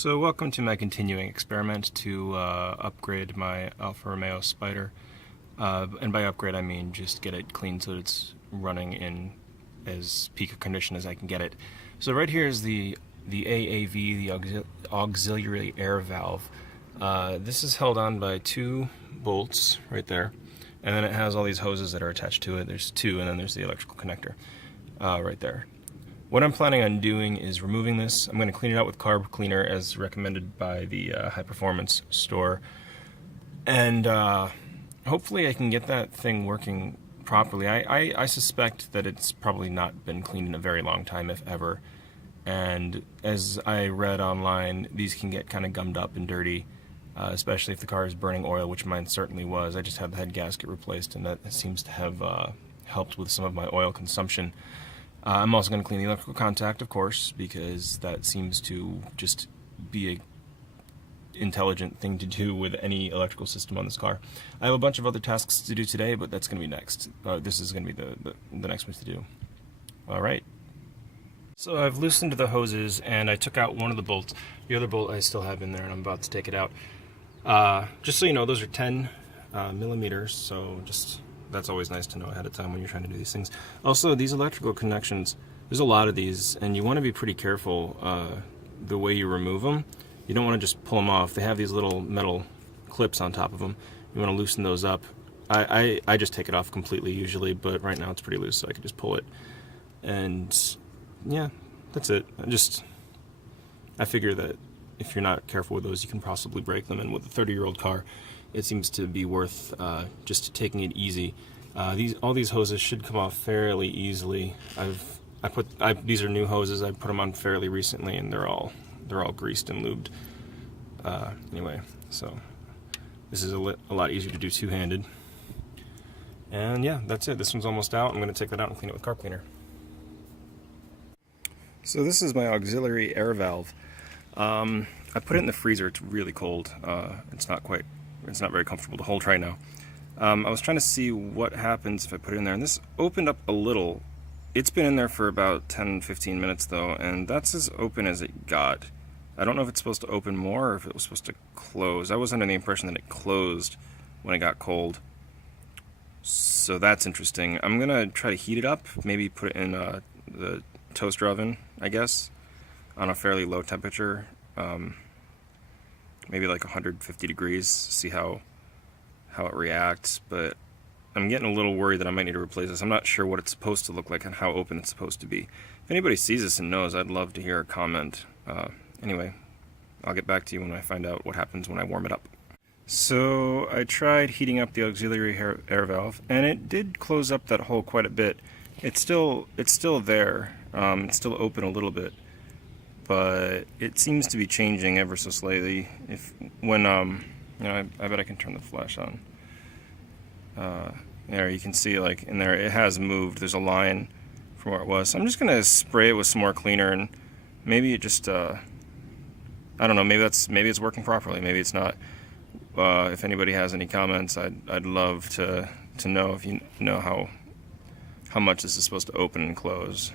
So welcome to my continuing experiment to upgrade my Alfa Romeo Spider. And by upgrade I mean just get it clean so that it's running in as peak a condition as I can get it. So right here is the AAV, the auxiliary air valve. This is held on by two bolts right there, and then it has all these hoses that are attached to it. There's two, and then there's the electrical connector right there. What I'm planning on doing is removing this. I'm going to clean it out with carb cleaner as recommended by the High Performance store. And hopefully I can get that thing working properly. I suspect that it's probably not been cleaned in a very long time, if ever. And as I read online, these can get kind of gummed up and dirty, especially if the car is burning oil, which mine certainly was. I just had the head gasket replaced, and that seems to have helped with some of my oil consumption. I'm also going to clean the electrical contact, of course, because that seems to just be a intelligent thing to do with any electrical system on this car. I have a bunch of other tasks to do today, but that's going to be next. This is going to be the next one to do. All right. So I've loosened the hoses, and I took out one of the bolts. The other bolt I still have in there, and I'm about to take it out. Just so you know, those are 10 millimeters, so just... that's always nice to know ahead of time when you're trying to do these things. Also, these electrical connections, there's a lot of these, and you want to be pretty careful the way you remove them. You don't want to just pull them off. They have these little metal clips on top of them. You want to loosen those up. I just take it off completely usually, but right now it's pretty loose, so I can just pull it. And yeah, that's it. I figure that if you're not careful with those, you can possibly break them, and with a 30-year-old car, it seems to be worth just taking it easy. All these hoses should come off fairly easily. These are new hoses. I put them on fairly recently, and they're all greased and lubed. Anyway, so this is a lot easier to do two-handed. And yeah, that's it. This one's almost out. I'm going to take that out and clean it with carb cleaner. So this is my auxiliary air valve. I put it in the freezer. It's really cold. It's not very comfortable to hold right now. I was trying to see what happens if I put it in there, and this opened up a little. It's been in there for about 10-15 minutes though, and that's as open as it got. I don't know if it's supposed to open more or if it was supposed to close. I was under the impression that it closed when it got cold. So that's interesting. I'm gonna try to heat it up, maybe put it in the toaster oven, I guess, on a fairly low temperature. Maybe like 150 degrees, see how it reacts, but I'm getting a little worried that I might need to replace this. I'm not sure what it's supposed to look like and how open it's supposed to be. If anybody sees this and knows, I'd love to hear a comment. Anyway, I'll get back to you when I find out what happens when I warm it up. So I tried heating up the auxiliary air valve, and it did close up that hole quite a bit. It's still there. It's still open a little bit, but it seems to be changing ever so slightly. I bet I can turn the flash on. There you can see, like, in there it has moved. There's a line from where it was. So I'm just gonna spray it with some more cleaner, and maybe it just I don't know, maybe it's working properly, maybe it's not. If anybody has any comments, I'd love to know if you know how much this is supposed to open and close.